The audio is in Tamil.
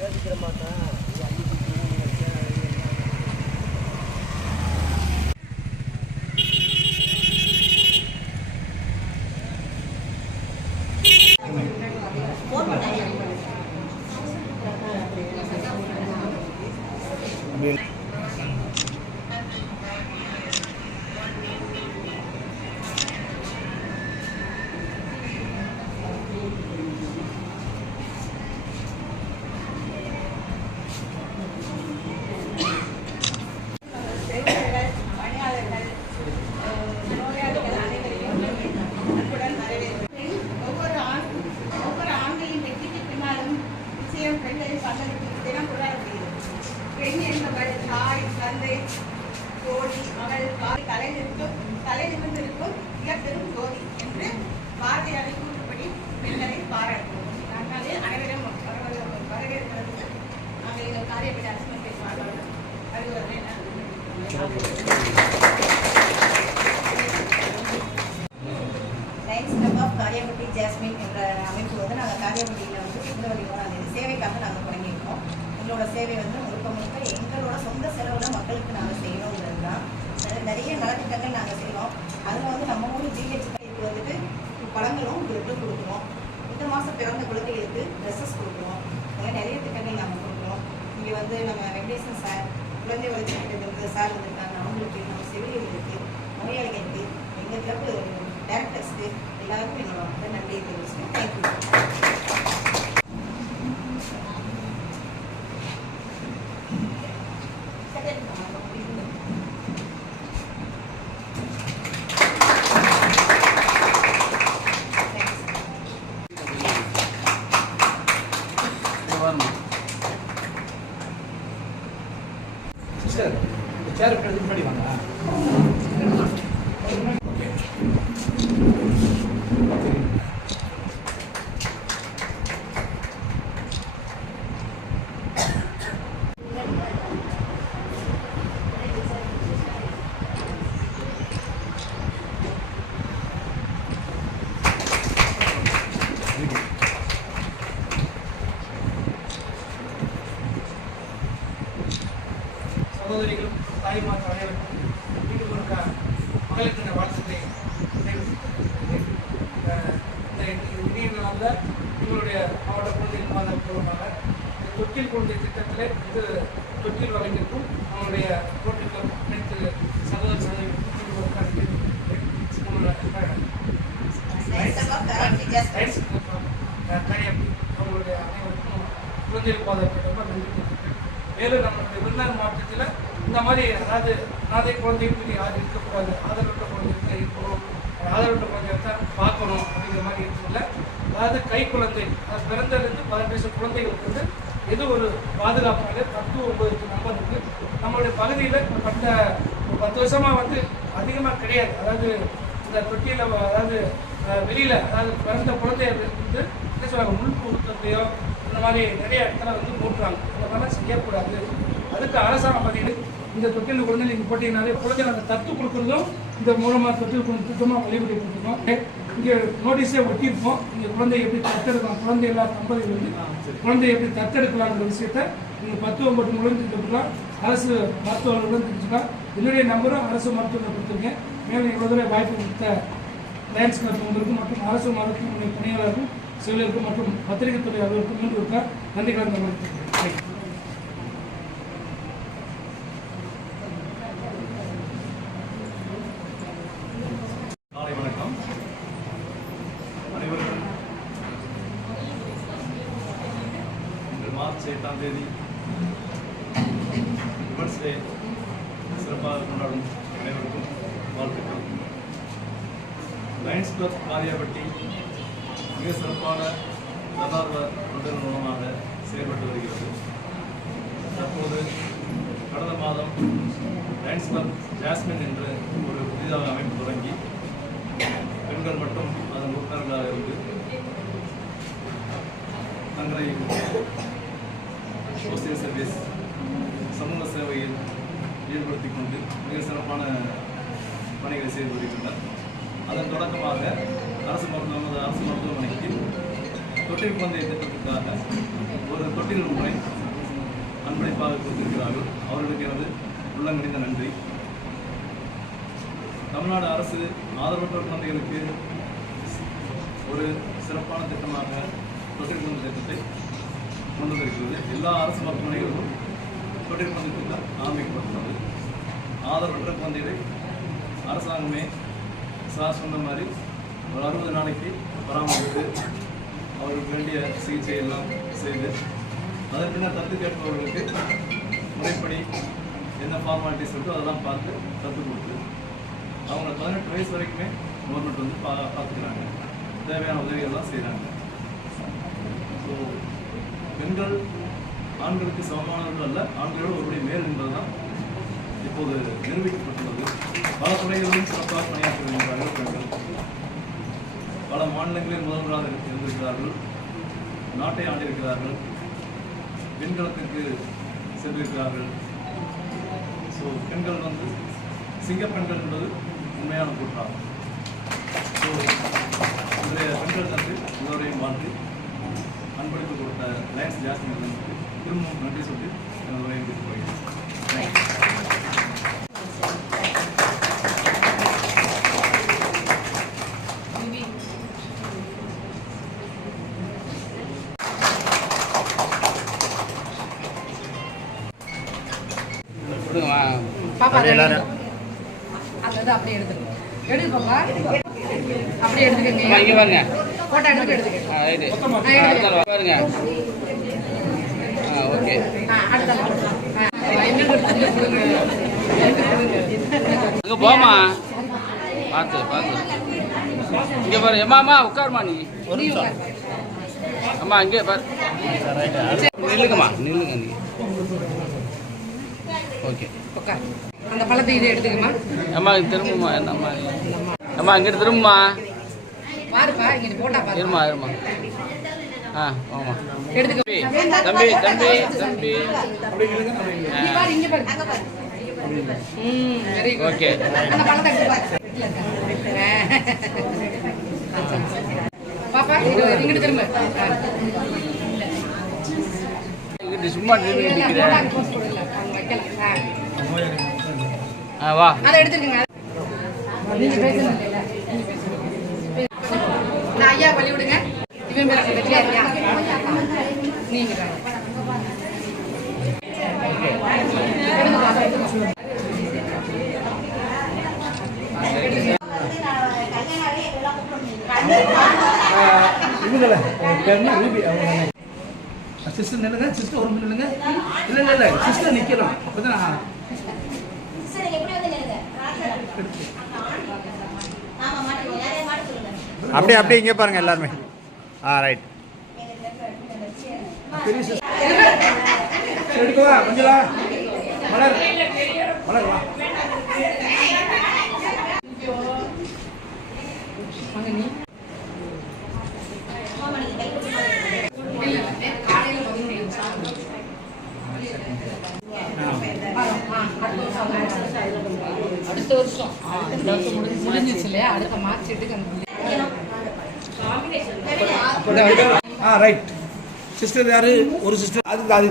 பேசிக்கிற மாட்டேன். பெண் என்பவள் தாய் தந்தை தோழி மகள் தலை நிமிர்ந்திருக்கும் பெரும் ஜோதி என்று பாரதியாரை கூற்றுப்படி பெண்களை பாராட்டுவோம். அதனாலே அனைவரும் வரவேற்கிறது. நாங்கள் எங்கள் காரியப்படி அரசு பேசுவார்கள். Lions club of Kariyapatti jasmine என்ற அமைப்பு வந்து நாங்கள் காரியப்பட்டியில் வந்து பிப்ரவரி 1 சேவைக்காக நாங்கள் தொடங்கியிருக்கோம். எங்களோட சேவை வந்து முழுக்க எங்களோட சொந்த செலவில் மக்களுக்கு நாங்கள் செய்யணுங்கிறது தான். நிறைய நலத்திட்டங்கள் நாங்கள் செய்வோம். அதில் வந்து நம்ம ஊர் ஜிஹெச்சுக்கு வந்துட்டு பழங்களும் பிரெட்டும் கொடுக்குறோம். இந்த மாதம் பிறந்த குழந்தைகளுக்கு ட்ரெஸ்ஸஸ் கொடுக்குறோம். அதனால் நிறைய திட்டங்கள் நாங்கள் கொடுக்குறோம். இங்கே வந்து நம்ம வெங்கடேசன் சார் குழந்தை வளர்ச்சி சார் வந்திருக்காங்க. அவங்களுக்கு நம்ம செவிலியர்களுக்கு நோயாளிகளுக்கு எங்கள் கிளப்பு டைரக்டர்ஸ்க்கு எல்லாருக்கும் எங்களோட நன்றியை தெரிவிச்சுக்கோம். தேங்க்யூ. சார் சேர் முன்னாடி வாங்க. சகோதரிகளும் தாய்மார் அனைவருக்கும் மீண்டும் ஒரு மகளுக்கு வாழ்த்துக்களை இந்த இனிய நாளில் எங்களுடைய மாவட்ட குழந்தைகள் மாதம் மூலமாக தொட்டில் குழந்தை திட்டத்தில் இது தொட்டில் வழங்கியிருக்கும் அவங்களுடைய போட்டிகள் அனைத்து சகோதர சகோதரிகளுக்கும் அவங்களுடைய அனைவருக்கும் குழந்தைகள் பாதம் ரொம்ப நன்றி. மேலும் நம்மளுடைய விருதுநகர் மாவட்டத்தில் இந்த மாதிரி அதாவது அனாதை குழந்தைகளுக்கு யார் இருக்கக்கூடாது, ஆதரவற்ற குழந்தைகளுக்கு இருக்கணும், ஆதரவற்ற குழந்தைகளை பார்க்கணும் அப்படிங்கிற மாதிரி இருக்குல்ல. அதாவது கை குழந்தை அது பிறந்ததுலேருந்து 10 வயசு குழந்தைகளுக்கு வந்து எது ஒரு பாதுகாப்பாக 10-9 நம்பர் இருக்குது. நம்மளுடைய பகுதியில் கடந்த 10 வருஷமாக வந்து அதிகமாக கிடையாது. அதாவது இந்த தொட்டியில் அதாவது வெளியில் அதாவது பிறந்த குழந்தைகள் வந்து என்ன சொல்லுவாங்க முன்பு இந்த மாதிரி நிறைய இடத்துல வந்து போட்டுறாங்க. இந்த மாதிரிலாம் செய்யக்கூடாது. அதுக்கு அரசாங்கம் பார்த்தீங்கன்னா இந்த தொட்டில் குழந்தை நீங்கள் போட்டிங்கனாலே குழந்தைங்க அந்த தத்து கொடுக்குறதும் இந்த மூலமாக தொட்டில் குழந்தை திட்டமாக வழிபடி கொடுத்துருக்கோம். இங்கே நோட்டீஸே ஒட்டியிருப்போம். இங்கே குழந்தைய எப்படி தத்தெடுக்கலாம், குழந்தை எல்லா தம்பதிகள் வந்து குழந்தைய எப்படி தத்தெடுக்கலாங்கிற விஷயத்த நீங்கள் 10-9 மூலம் தெரிஞ்சுக்கலாம். அரசு மருத்துவர்களுடன் தெரிஞ்சுக்கலாம். என்னுடைய நம்பரும் அரசு மருத்துவர்கள் கொடுத்துருங்க. மேலும் இவ்வளோ தூரம் வாய்ப்பு கொடுத்த லயன்ஸ் மருத்துவர்களுக்கும் மற்றும் அரசு மருத்துவமனை பணியாளருக்கும் செவிலியருக்கும் மற்றும் பத்திரிகை துறை அவர்களுக்கும் மீண்டும் இருக்க நன்றி கலந்து காலை வணக்கம் அனைவருக்கும். இன்று மார்ச் 8ஆம் தேதி விமன்ஸ் டே சிறப்பாக கொண்டாடும் அனைவருக்கும் வாழ்த்துக்கள். லயன்ஸ் கிளப் காரியாபட்டி மிக சிறப்பான தன்னார்வ தொண்டு மூலமாக செயல்பட்டு வருகிறது. தற்போது கடந்த மாதம் லயன்ஸ் கிளப் ஜாஸ்மின் என்று ஒரு புதிதாக அமைப்பு தொடங்கி பெண்கள் மட்டும் அதன் உறுப்பினர்களாக இருந்து தங்களை சோசியல் சர்வீஸ் சமூக சேவையில் ஈடுபடுத்திக் கொண்டு மிக சிறப்பான பணிகளை செய்து வருகின்றனர். அதன் தொடக்கமாக அரசு மருத்துவமனைக்கு தொட்டில் குழந்தை திட்டத்திற்காக 1 ஒரு தொட்டில் ஒன்றை அன்பளிப்பாக கொடுத்திருக்கிறார்கள். அவர்களுக்கு எனது உள்ளங்கணிந்த நன்றி. தமிழ்நாடு அரசு ஆதரவற்ற குழந்தைகளுக்கு ஒரு சிறப்பான திட்டமாக தொட்டில் குழந்தை திட்டத்தை கொண்டு வந்திருக்கிறது. எல்லா அரசு மருத்துவமனைகளிலும் தொட்டில் குழந்தை திட்டம் ஆரம்பிக்கப்பட்டுள்ளது. ஆதரவற்ற குழந்தைகளை அரசாங்கமே சார் சொன்ன மாதிரி ஒரு 60 நாளைக்கு பராமரித்து அவர்களுக்கு வேண்டிய சிகிச்சை எல்லாம் செய்து அதன் பின்னர் தத்து கேட்பவர்களுக்கு முறைப்படி என்ன ஃபார்மாலிட்டிஸ் இருக்கோ அதெல்லாம் பார்த்து தத்து கொடுத்து அவங்க 18 வயசு வரைக்குமே கவர்மெண்ட் வந்து பார்த்துக்கிறாங்க. தேவையான உதவிகள்லாம் செய்கிறாங்க. ஸோ பெண்கள் ஆண்களுக்கு சமமானவர்கள் அல்ல, ஆண்களோடு ஒருபடி மேல் என்பதுதான் இப்போது நிரூபிக்கப்பட்டுள்ளது. பல துறைகளிலும் சிறப்பாக பணியாற்றி வருகிறார்கள் பெண்கள். பல மாநிலங்களில் முதல்வராக இருந்திருக்கிறார்கள், நாட்டை ஆண்டிருக்கிறார்கள், பெண்களத்துக்கு சென்றிருக்கிறார்கள். ஸோ பெண்கள் வந்து சிங்கப்பெண்கள் என்பது உண்மையான கூற்றாகும். ஸோ இன்றைய பெண்கள் தந்து எல்லோரையும் வாழ்த்து அன்பளிப்பு கொடுத்த லயன்ஸ் ஜாஸ்மின் திரும்பவும் நன்றி சொல்லி எனது உரையை முடித்து போகிறேன். பாப்பா எல்லாரும் அது அப்படியே எடுத்துக்கோங்க. எடுத்து பாப்பா அப்படியே எடுத்துக்கங்க. இங்க பாருங்க. போட்டோ எடுத்துக்கங்க. பாருங்க. ஓகே. அடுத்து. அங்க போமா. பாத்து. இங்க பாரு. அம்மா உட்காருமா நீ. ஒரு நிமிஷம். அம்மா இங்க பாரு. நில்லுங்கம்மா. நில்லுங்க நீ. ஓகே. உட்கார். அந்த பழத்தை இதை எடுத்துக்கம்மா. அம்மா திரும்புமா. என்னம்மா அம்மா இங்கிட்டு திரும்புமா. பாருப்பா இங்க போட்டா பாரு. இருமா. ஆமா. எடுத்துக்க. தம்பி. நீ பாரு இங்க பாரு. அங்க பாரு. Very good. ஓகே. அந்த பழத்தை எடுத்து பாரு. பாப்பா இங்கிட்டு திரும்ப. இங்கிட்டு சும்மா நிக்கிறேன். வா அதை எடுத்துக்கங்க. நான் ஐயா பள்ளி விடுங்க. இவன் பேர சொல்லியா நீங்க சிஸ்டர் நில்லுங்க. சிஸ்டர் ஒரு நில்லுங்க. இல்லை சிஸ்டர் நிற்கலாம். அப்போதான் அப்படியே இங்கே பாருங்க எல்லாருமே. ரைட். எடுக்கவா மஞ்சளா மலர் வா. அடுத்த வருஷம் முடிஞ்சிச்சு இல்லையா? அடுத்த மார்ச் 8 ரைட். சிஸ்டர் யாரு? ஒரு சிஸ்டர் அதுதான்